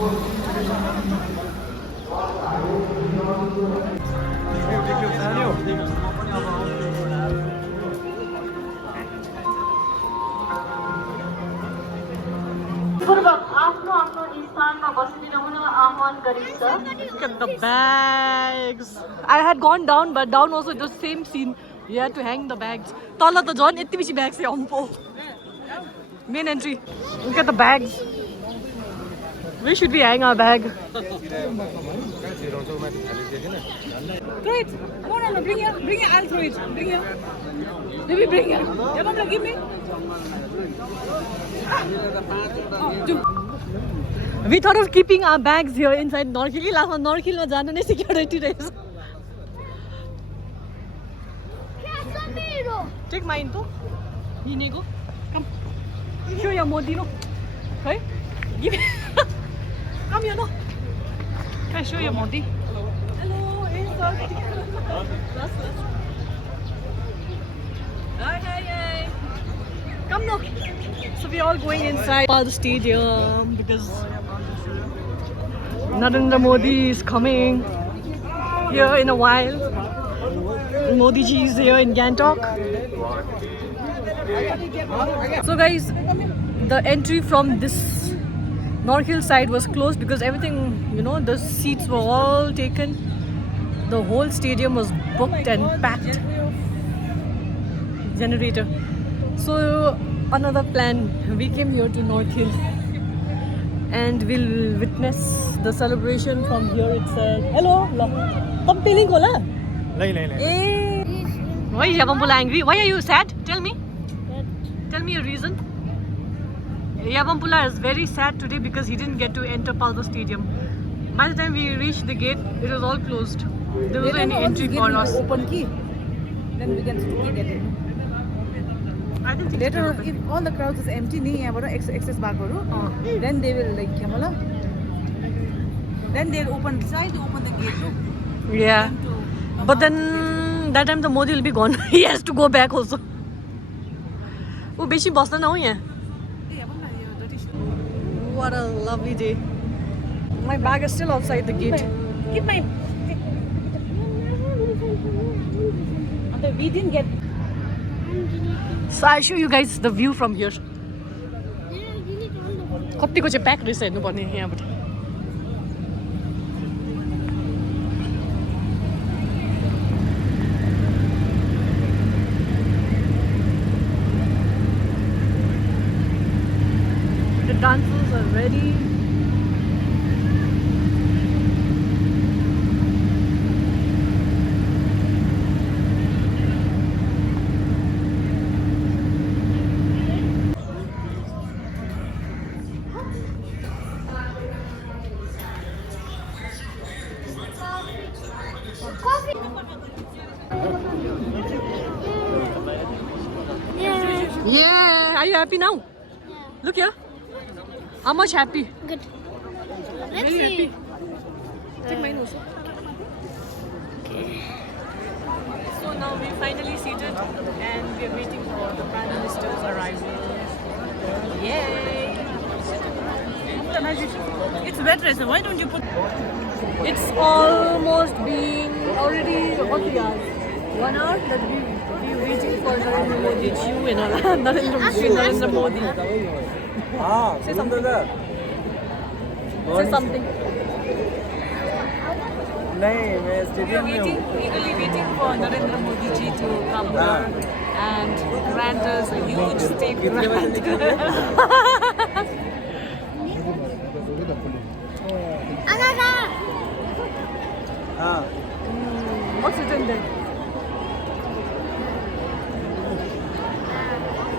Look at the bags. I had gone down, but down also the same scene. You had to hang the bags. Tala to John, itti bichi bags hai ampo. Main entry. Look at the bags. Where should we hang our bag? Throw it. No. Bring it. I'll throw it. Bring it. Maybe bring it. Yabamla, give me. We thought of keeping our bags here inside Norkhil. Last one, Norkhil ma jana nahi security raise. Take mine too. Hinego. Come. Show your Modi no. Okay? Give me. Come here no. Can I show your Modi? Hello, inside. Hey. Come no. So we're all going inside the stadium because Narendra Modi is coming here in a while. Modi ji is here in Gangtok. So guys, the entry from this Norkhil side was closed because everything, the seats were all taken. The whole stadium was booked and packed. Generator. So another plan, we came here to Norkhil and we'll witness the celebration from here itself. Hello, come feeling kola? Why is Yabampula angry? Why are you sad? Tell me. Tell me a reason. Yabampula is very sad today because he didn't get to enter Paldo Stadium. By the time we reached the gate, it was all closed. There wasn't any entry for us. Open key. Then we can get it. I think later, if all the crowds is empty, access back, then they will then they'll try to open the gate. Yeah. But then that time the Modi will be gone. He has to go back also. What a lovely day. My bag is still outside the gate. Keep mine. We didn't get. So I'll show you guys the view from here. कतिको चाहिँ pack रहेछ हेर्नुपर्ने यहाँबाट. The dancers are ready. Yeah, are you happy now? Yeah. Look here. How much happy? Good. Let's Very see. happy. Take mine also. Okay. So now we're finally seated and we're waiting for the Prime Minister's arrival. Yay! It's better, so why don't you put? It's almost been already 1 hour that we're waiting for Narendra Modi. It's you and Narendra Modi. Say something. Say something. We are eagerly waiting for Narendra Modi ji to come here and grant us a huge state grant. What's written there?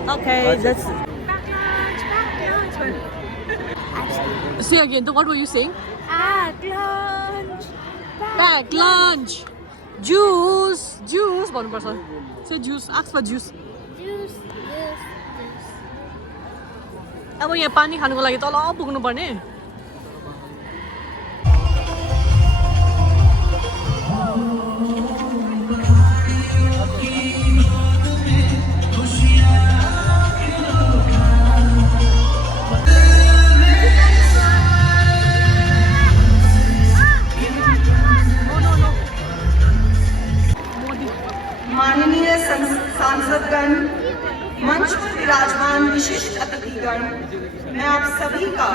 Okay, that's. Say again. What were you saying? Lunch. Pack lunch. Juice. भन्नुपर्छ. Say juice. Ask for juice. Juice. अब यहाँ पानी खानुको लागि तल पुग्नु पर्ने. सभी का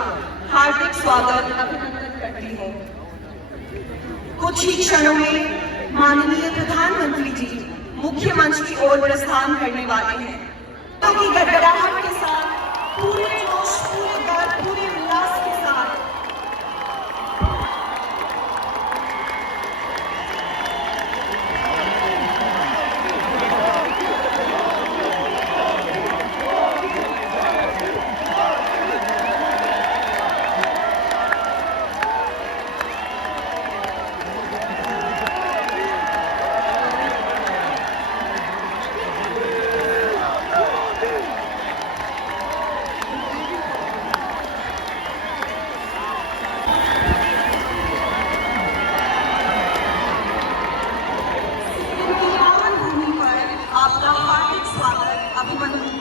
हार्दिक स्वागत अभिनंदन करती हूँ। कुछ ही क्षणों में माननीय प्रधानमंत्री जी मुख्य मंच की ओर प्रस्थान करने वाले हैं। तो की गड़गड़ाहट के साथ, पूरे जोश, पूरे गर्व, पूरे उल्लास के साथ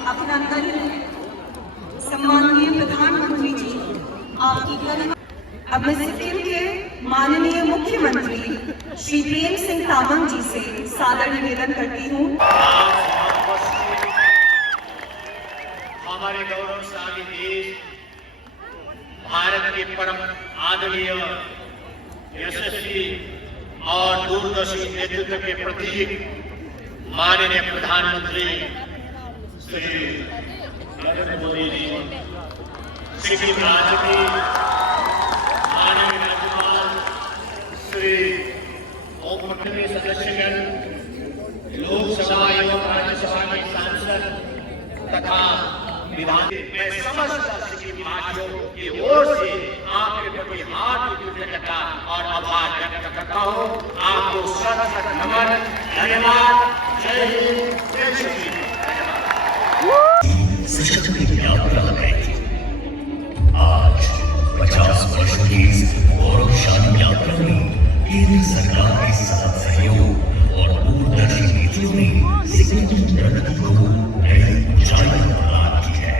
अभिनंदन है। सम्माननीय प्रधानमंत्री जी, आपकी धन्यवाद। अब मैं सिक्किम के माननीय मुख्यमंत्री श्री प्रेम सिंह तामांग जी से सादर निवेदन करती हूँ। हमारे गौरवशाली देश भारत के परम आदरणीय, यशस्वी और दूरदर्शी नेतृत्व के प्रतीक माननीय प्रधानमंत्री श्री नरेंद्र मोदी जी, सिक्किम राज्य के माननीय राज्यपाल श्री ओम पटने सदस्यगण, लोकसभा एवं राज्यसभा के सांसद तथा विधान, मैं समस्त सिक्किम वासियों की ओर से आपके प्रति हार्दिक कृतज्ञता और आभार व्यक्त करता हूँ। आपको सत सत नमन, धन्यवाद। जय हिंद, जय सिक्किम। सशक्त यात्रा में आज 50 वर्ष की इस गौरवशाली यात्रा में केंद्र सरकार के साथ सहयोग और दूरदर्शी नीतियों ने सिक्किम की प्रगति को नई ऊंचाई प्रदान की है।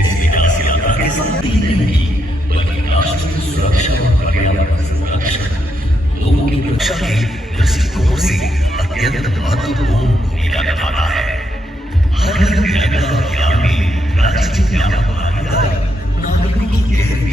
इस विकास यात्रा के साथ ही नहीं बल्कि राष्ट्रीय सुरक्षा और पर्यावरण संरक्षण लोगों की रक्षा के दृष्टिकोण से अत्यंत महत्वपूर्ण भूमिका निभाता है। हर तिरंगा अभियान में राज्य की व्यापक भागीदारी नागरिकों की गहरी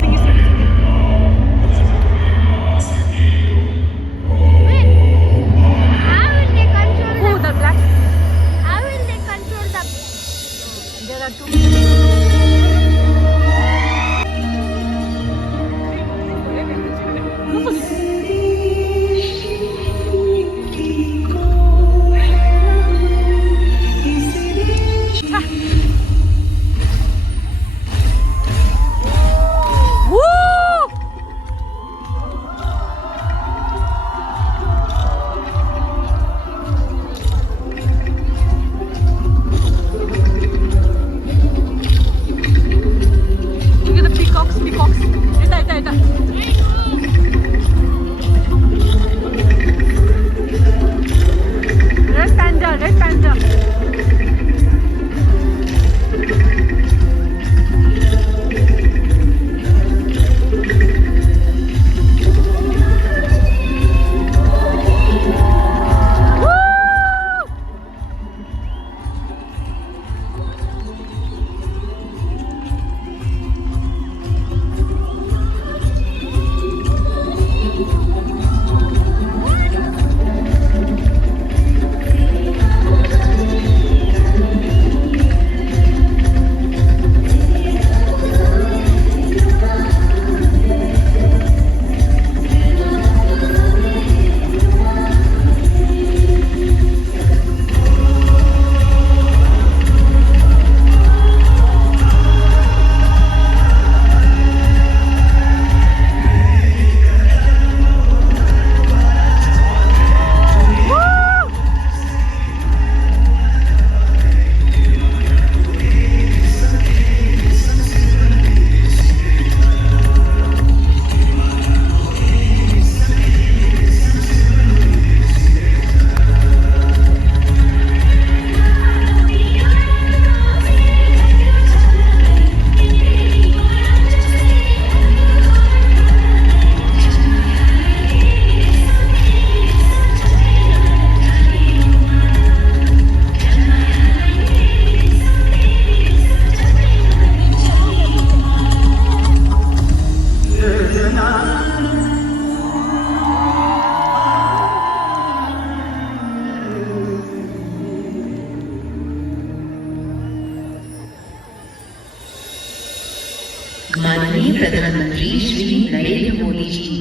माननीय प्रधानमंत्री श्री नरेंद्र मोदी जी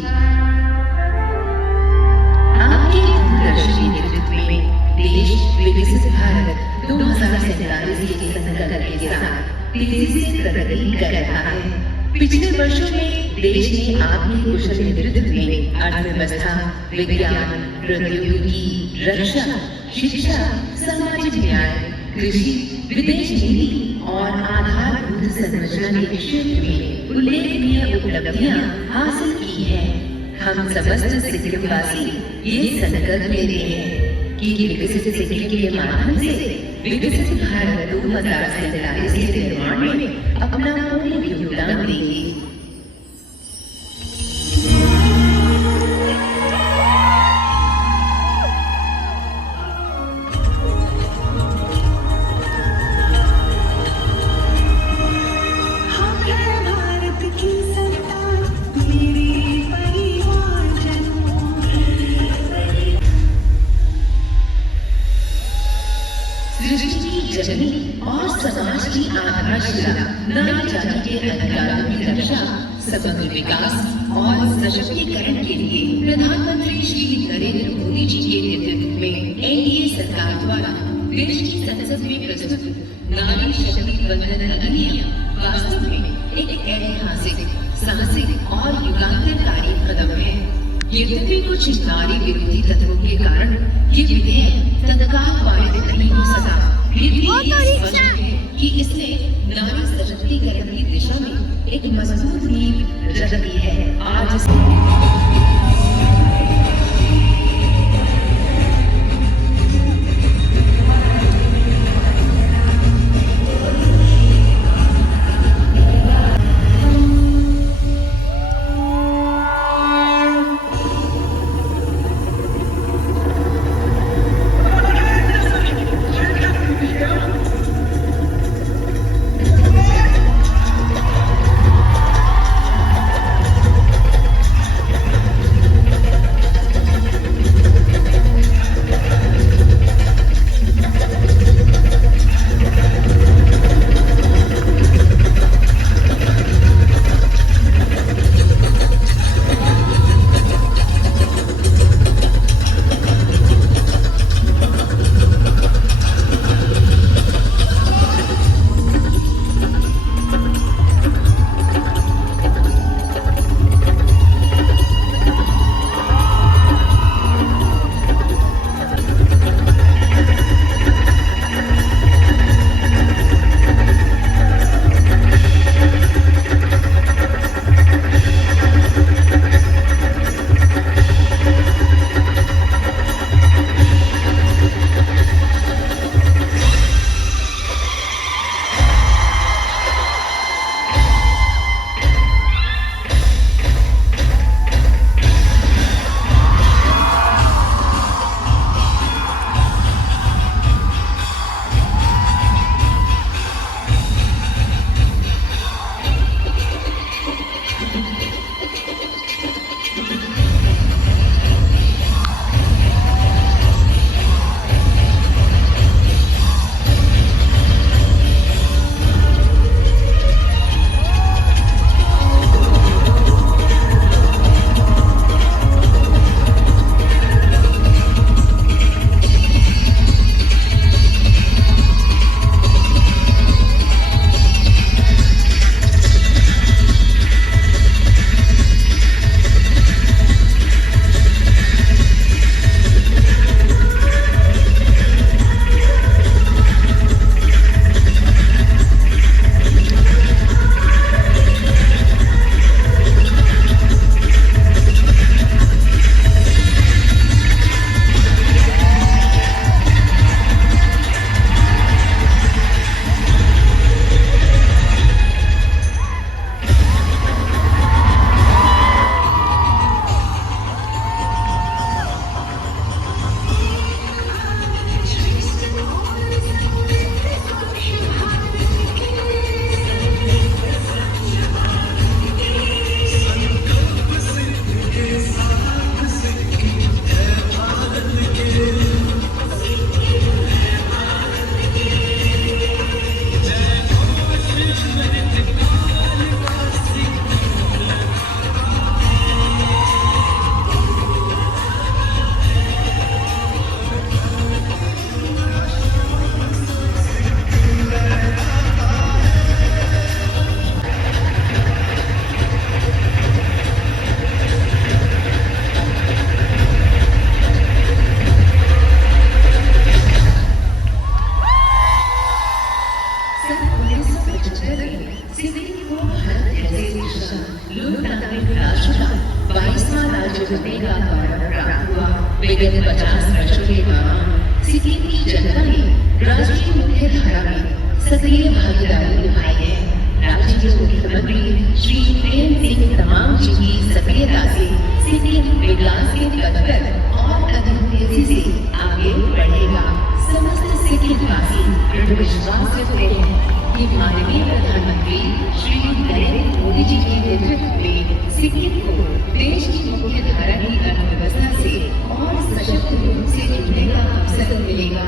आपके दूरदर्शी नेतृत्व में देश विकसित भारत 2047 के संकल्प के साथ तेजी से प्रगति कर रहा है। पिछले वर्षों में देश ने आपके कुशल नेतृत्व में अर्थव्यवस्था, विज्ञान, प्रौद्योगिकी, रक्षा, शिक्षा, सामाजिक न्याय, कृषि, विदेश नीति और आधारभूत संरचना के क्षेत्र में उल्लेखनीय उपलब्धियां हासिल की हैं। हम समस्त सिक्किमवासी ये संकल्प लेते हैं कि विकसित सिक्किम के माध्यम से विकसित भारत 2047 के निर्माण में अपना पूर्ण योगदान देंगे। सृष्टि की जननी और समाज की आधारशिला नारी जाति के अधिकारों की रक्षा, समग्र विकास और सशक्तिकरण के लिए प्रधानमंत्री श्री नरेंद्र मोदी जी के नेतृत्व में एनडीए सरकार द्वारा देश की संसद में प्रस्तुत नारी शक्ति वंदन अधिनियम वास्तव में एक ऐतिहासिक, साहसिक और युगांतरकारी कदम है। यद्यपि कुछ नारी विरोधी तत्वों के कारण ये विधेयक तत्काल पारित नहीं हो सका, फिर भी ये स्पष्ट है कि इसने नारी सशक्तिकरण की दिशा में एक मजबूत नींव रख दी है। आज लोकतांत्रिक राष्ट्र का 22वां राज्य बनने का गौरव प्राप्त हुआ। विगत 50 वर्षों के दौरान सिक्किम की जनता ने राष्ट्रीय मुख्य धारा में सक्रिय भागीदारी निभाई है। राज्य के मुख्यमंत्री श्री प्रेम सिंह तमाम जी की सक्रियता से सिक्किम विकास के पथ पर और अधिक तेजी से आगे बढ़ेगा। समस्त सिक्किमवासी दृढ़ विश्वास रखते हैं कि माननीय प्रधानमंत्री श्री नरेंद्र मोदी जी के नेतृत्व में सिक्किम को देश की मुख्य धारा की अर्थव्यवस्था से और सशक्त रूप से जुड़ने का अवसर मिलेगा।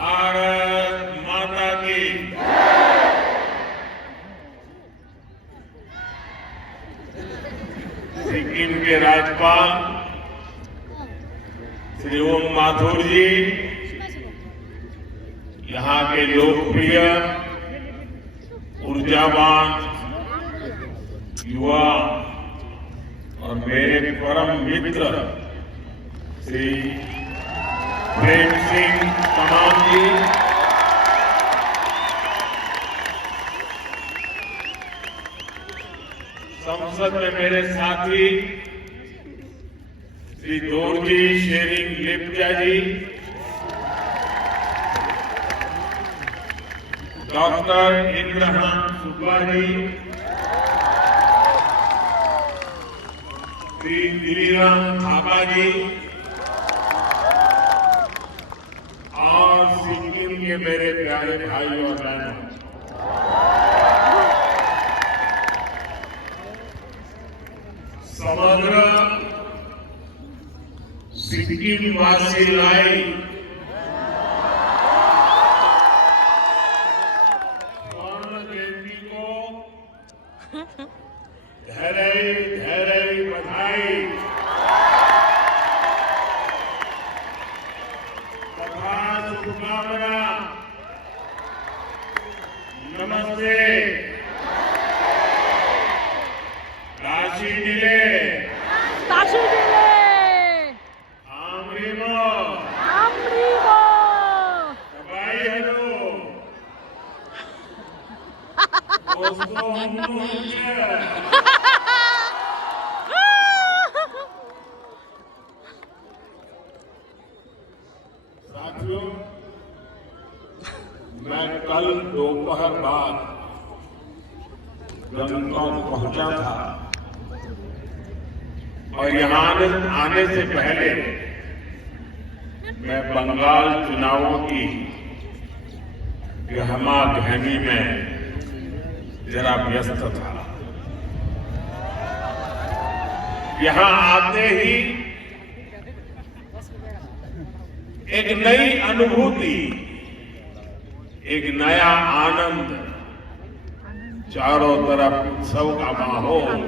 भारत माता की सिक्किम के राज्यपाल श्री ओम माथुर जी, यहाँ के लोकप्रिय ऊर्जावान युवा और मेरे परम मित्र श्री प्रेम सिंह तमाम जी, संसद में मेरे साथी श्री दोरजी शेरिंग लेप्चा जी, डॉक्टर इंद्रहान सुब्बा जी, श्री दिलीराम थापा जी और सिक्किम के मेरे प्यारे भाई और बहनों, समग्र सिक्किम वासीलाई स्वर्ण जयंती को धैर्य बधाई तथा शुभकामना। नमस्ते। राशि दिले आमरीमो दबाई हलो दोस्तों साथियों, मैं कल दोपहर बाद गंगटोक पहुंचा था और यहाँ आने से पहले मैं बंगाल चुनावों की गहमा गहमी में जरा व्यस्त था। यहाँ आते ही एक नई अनुभूति, एक नया आनंद, चारों तरफ उत्सव का माहौल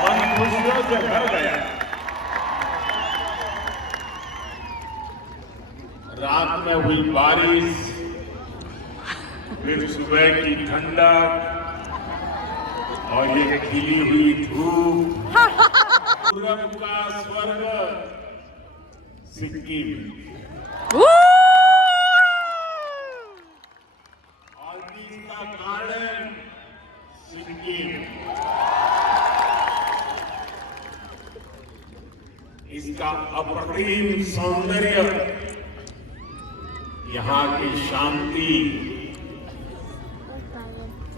मन खुशियों से भर गया। रात में हुई बारिश, फिर सुबह की ठंडक और ये खिली हुई धूप, पूरब का स्वर्ग सिक्किम। और तीसरा का गार्डन सिक्किम, इसका अप्रतिम सौंदर्य, यहाँ की शांति,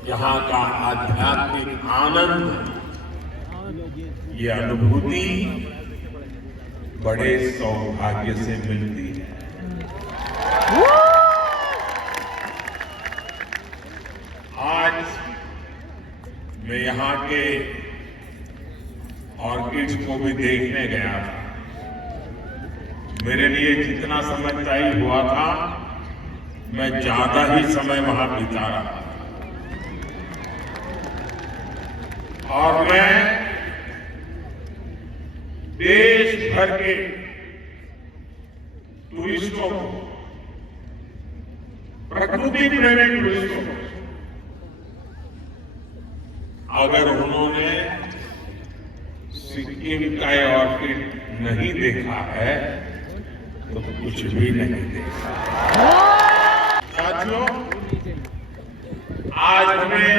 यहाँ का आध्यात्मिक आनंद, ये अनुभूति बड़े सौभाग्य से मिलती है। आज मैं यहाँ के ऑर्किड्स को भी देखने गया था। मेरे लिए जितना समय तय हुआ था, मैं ज्यादा ही समय वहां बिता रहा था। और मैं देश भर के टूरिस्टों को, प्रकृति प्रेमी टूरिस्टों को, अगर उन्होंने सिक्किम का ये ऑर्किड नहीं देखा है तो कुछ भी नहीं देखा। साथियों, आज हमें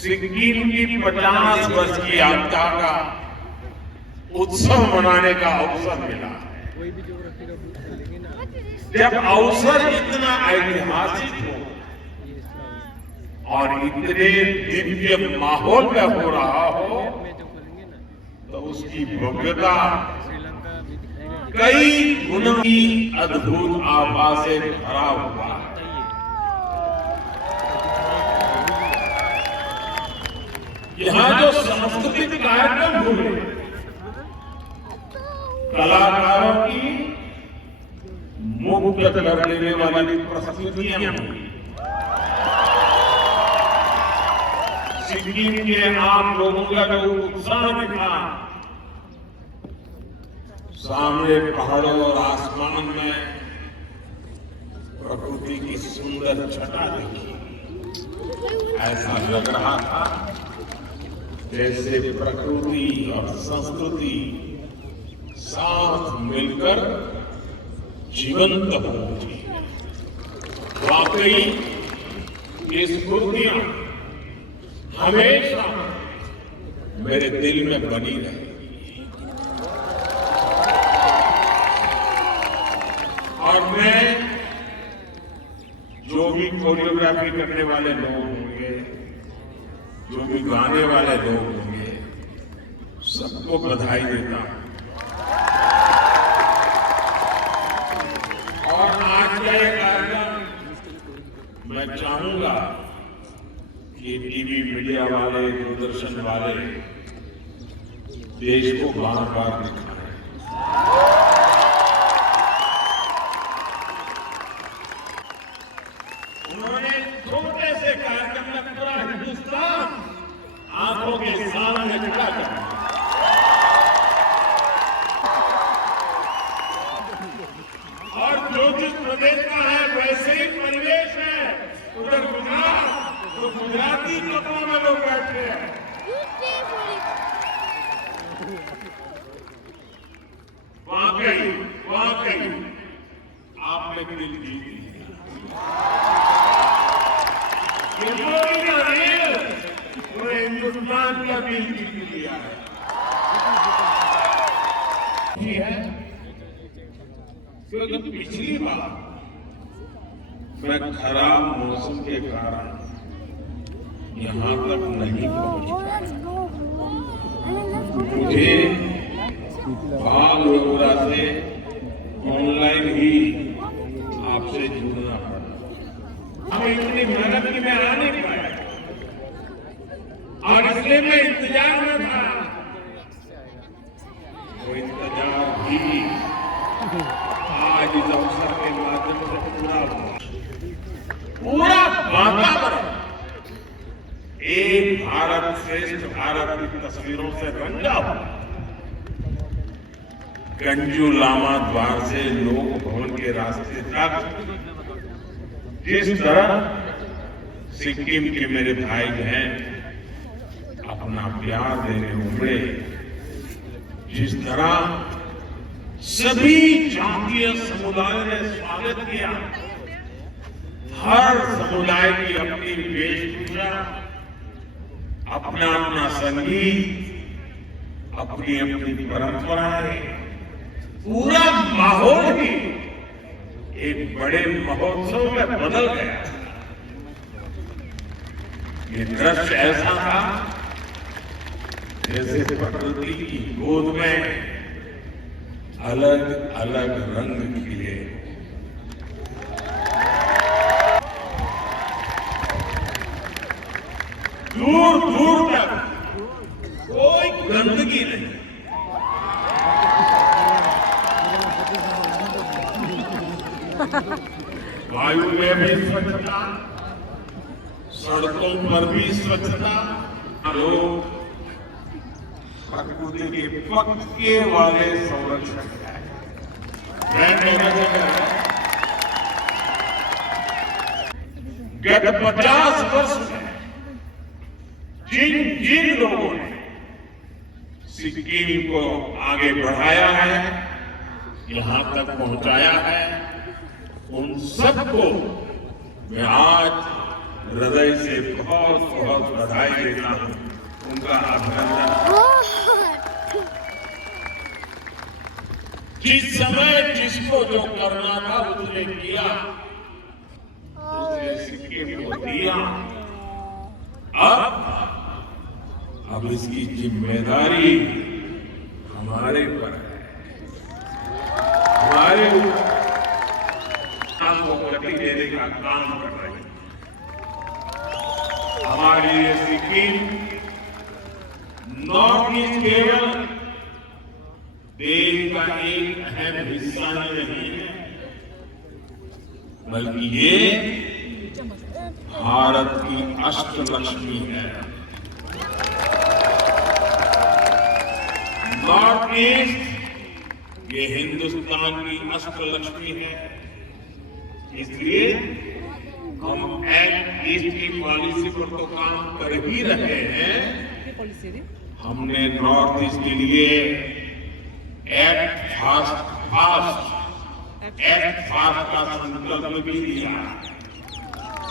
सिक्किम की 50 वर्ष की यात्रा का उत्सव मनाने का अवसर मिला है। जब अवसर इतना ऐतिहासिक हो और इतने दिव्य माहौल में हो रहा हो, तो उसकी भव्यता कई गुना की अद्भुत आभा से भरा हुआ है। यहाँ जो सांस्कृतिक कार्यक्रम हुए, कलाकारों की मुक्त कर देने वाली प्रस्तुतियां हुई, सिक्किम के आम लोगों का जो उत्साह दिखा, सामने पहाड़ों और आसमान में प्रकृति की सुंदर छटा दिखी। ऐसा लग रहा था जैसे प्रकृति और संस्कृति साथ मिलकर जीवंत हो उठी। वाकई ये स्फूर्तियां हमेशा मेरे दिल में बनी रहेगी। और मैं जो भी कोरियोग्राफी करने वाले लोग होंगे, जो भी गाने वाले लोग होंगे, सबको बधाई देता हूं। और आज का ये कार्यक्रम मैं चाहूंगा कि टीवी मीडिया वाले, दूरदर्शन वाले देश को बार बार दिखाएं। उन्होंने छोटे से कार्यक्रम में पूरा हिंदुस्तान आंखों के सामने खड़ा कर दिया। और जो जिस प्रदेश का है वैसे ही परिवेश है। उधर गुजरात, तो गुजराती कपड़ों में लोग बैठे हैं। वाकई आपने दिल जीत लिया। पूरे हिंदुस्तान का दिल जीत लिया है। क्योंकि पिछली बार मैं खराब मौसम के कारण यहाँ तक नहीं पहुंच पाया। मुझे भाग दौरा से ऑनलाइन ही आपसे जुड़ना पड़ा। अब इतनी मेहनत की मैं आ नहीं पाया और इसलिए मैं इंतजार में था। वो इंतजार भी आज इस अवसर के माध्यम से पूरा वातावरण एक भारत श्रेष्ठ भारत की तस्वीरों से रंगा हुआ। गंजू लामा द्वार से लोक भवन के रास्ते तक जिस तरह सिक्किम के मेरे भाई बहन अपना प्यार देने उमड़े, जिस तरह सभी जातीय समुदायों ने स्वागत किया, हर समुदाय की अपनी वेशभूषा, अपना अपना संगीत, अपनी अपनी परंपराएं, पूरा माहौल ही एक बड़े महोत्सव में बदल गया। ये दृश्य ऐसा था जैसे प्रकृति की गोद में अलग अलग रंग खिले। दूर दूर तक कोई गंदगी नहीं। वायु में भी स्वच्छता, सड़कों पर भी स्वच्छता, लोग प्रकृति के पक्के वाले संरक्षक हैं। गत 50 वर्ष में जिन जिन लोगों ने सिक्किम को आगे बढ़ाया है, यहां तक पहुंचाया है, उन सबको मैं आज हृदय से बहुत बहुत बधाई देता हूं, उनका अभिनंदन। जिस समय जिसको जो करना था उसने किया, उसने सिक्किम को दिया। अब इसकी जिम्मेदारी हमारे पर है, हमारे काम को गति देने का काम कर रहे हैं। हमारे लिए सिक्किम नॉर्थ ईस्ट केवल देश का एक अहम हिस्सा नहीं है, बल्कि ये भारत की अष्टलक्ष्मी है। नॉर्थ ईस्ट ये हिंदुस्तान की अष्टलक्ष्मी है। इसलिए हम एक्ट ईस्ट की पॉलिसी पर तो काम कर ही रहे हैं। हमने नॉर्थ ईस्ट के लिए एक्ट फास्ट का संकल्प भी लिया,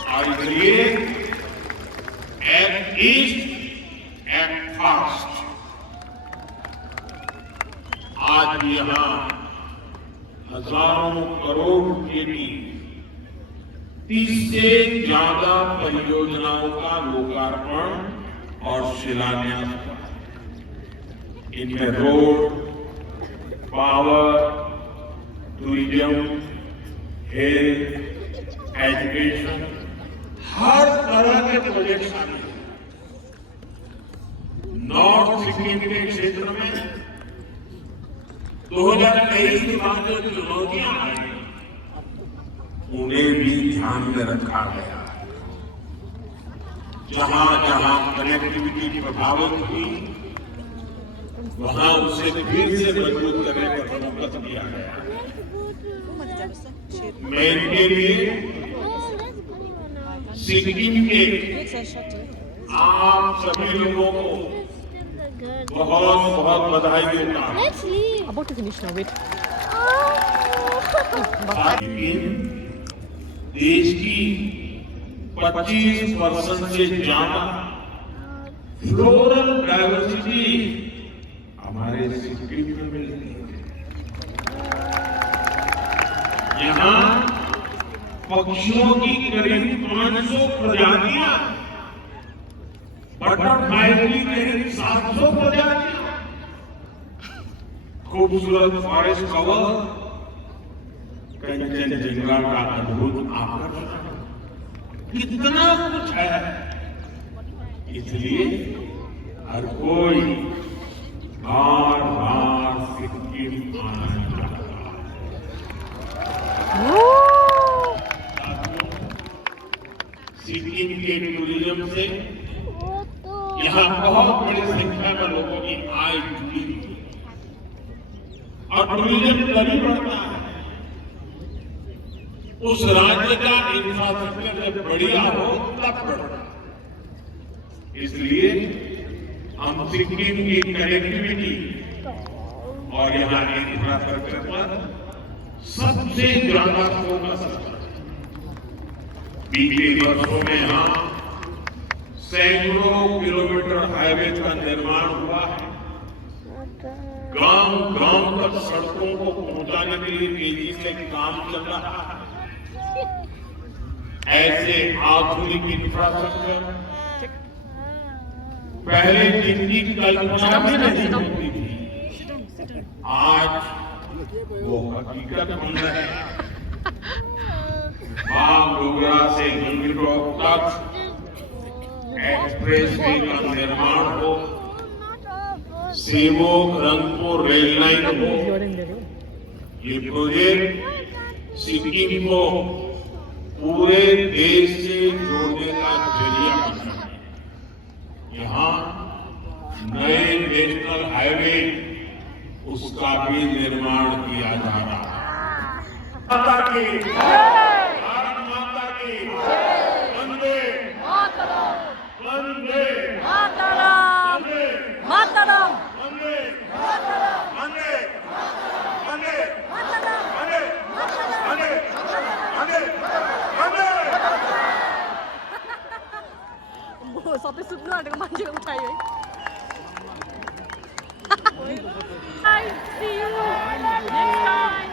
और इसलिए एक्ट ईस्ट एक्ट फास्ट आज यहां हजारों करोड़ रुपये की 30 से ज्यादा परियोजनाओं का लोकार्पण और शिलान्यास हुआ। इनमें road, power, tourism, health, education, हर तरह के प्रोजेक्ट शामिल हैं। नॉर्थ सिक्किम के क्षेत्र में 2023 के बाद जो चुनौतियां आई, उन्हें भी ध्यान में रखा गया। जहां जहां कनेक्टिविटी प्रभावित हुई, वहां उसे फिर से मजबूत करने पर फोकस किया गया। मैं इनके लिए सिक्किम के आप सभी लोगों को बहुत बहुत बधाई देता हूं। About to finish now, wait. देश की 25% से ज्यादा फ्लोरल डाइवर्सिटी हमारे सिक्किम में मिलती है। यहाँ पक्षियों की करीब 500 प्रजातियां, बटरफ्लाई की करीब 700 प्रजातियां, खूबसूरत फॉरेस्ट कवर, कंचनजंगा का अद्भुत आकर्षण, कितना कुछ है। इसलिए हर कोई बार बार सिक्किम आना चाहता है। सिक्किम के टूरिज्म से यहाँ बहुत बड़ी संख्या में लोगों की आय जुड़ी हुई है, और टूरिज्म तभी बढ़ता है उस राज्य का इंफ्रास्ट्रक्चर जब बढ़िया हो तब बढ़ता है। इसलिए हम सिक्किम की कनेक्टिविटी और यहाँ इंफ्रास्ट्रक्चर पर सबसे ज्यादा फोकस करते हैं। बीते वर्षों में यहाँ सैकड़ों किलोमीटर हाईवे का निर्माण हुआ है। गांव गांव तक सड़कों को पहुंचाने के लिए तेजी से काम चल रहा है। ऐसे आधुनिक इंफ्रास्ट्रक्चर पहले जिनकी कल्पना भी नहीं होती थी, आज वो हकीकत बन रहे हैं। बागडोगरा से गंगटोक तक एक्सप्रेस वे का निर्माण हो, सेवोक रंगपुर रेल लाइन हो, ये प्रोजेक्ट सिक्किम को पूरे देश से जोड़ने का जरिया बना है। यहाँ नए नेशनल हाईवे उसका भी निर्माण किया जा रहा है। माता की भारत माता की वंदे वंदे मातरम मातरम वंदे वंदे वंदे वंदे वंदे वंदे वंदे। सबै सुत्नु आँटेको मान्छे उठायो है। I see you next time.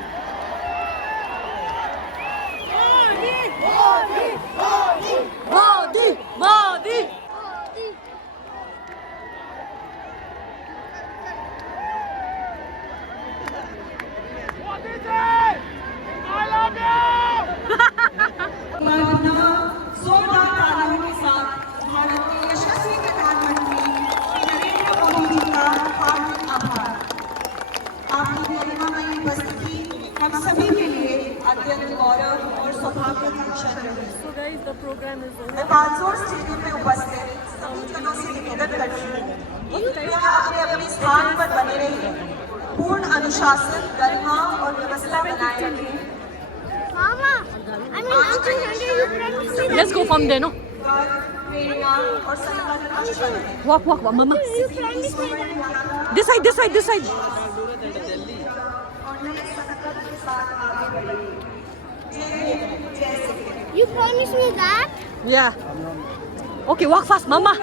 Modi, Modi. जोरदार तालियों के साथ भारत के यशस्वी प्रधानमंत्री नरेंद्र मोदी जी का हार्दिक आभार। आपकी गरिमामयी उपस्थिति हम सभी के लिए अत्यंत गौरव और सौभाग्य का क्षण रही। So guys, the program is over. मैं बालसोर स्टेडियम में उपस्थित सभी जनों से निवेदन करती हूँ कि कृपया अपने अपने स्थान पर बने रहिए, पूर्ण अनुशासन, गरिमा और व्यवस्था बनाए रखें। Mama, I mean, Uncle Sunday, you promised me that. Let's go from there, no? प्रेरणा और संकल्प का क्षण है। Walk, walk, walk, mama. You promised me that. This side, this side, this side. और नए संकल्प के साथ आगे बढ़ेंगे। जय हिंद, जय Sikkim. You promised me that. Yeah. Okay, walk fast, mama.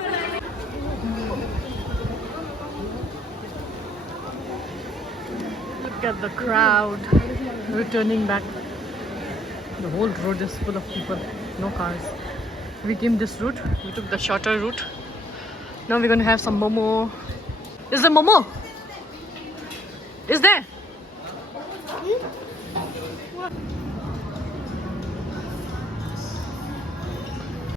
Look at the crowd returning back. The whole road is full of people, no cars. We came this route, we took the shorter route. Now we're going to have some momo. Is there momo? Is there?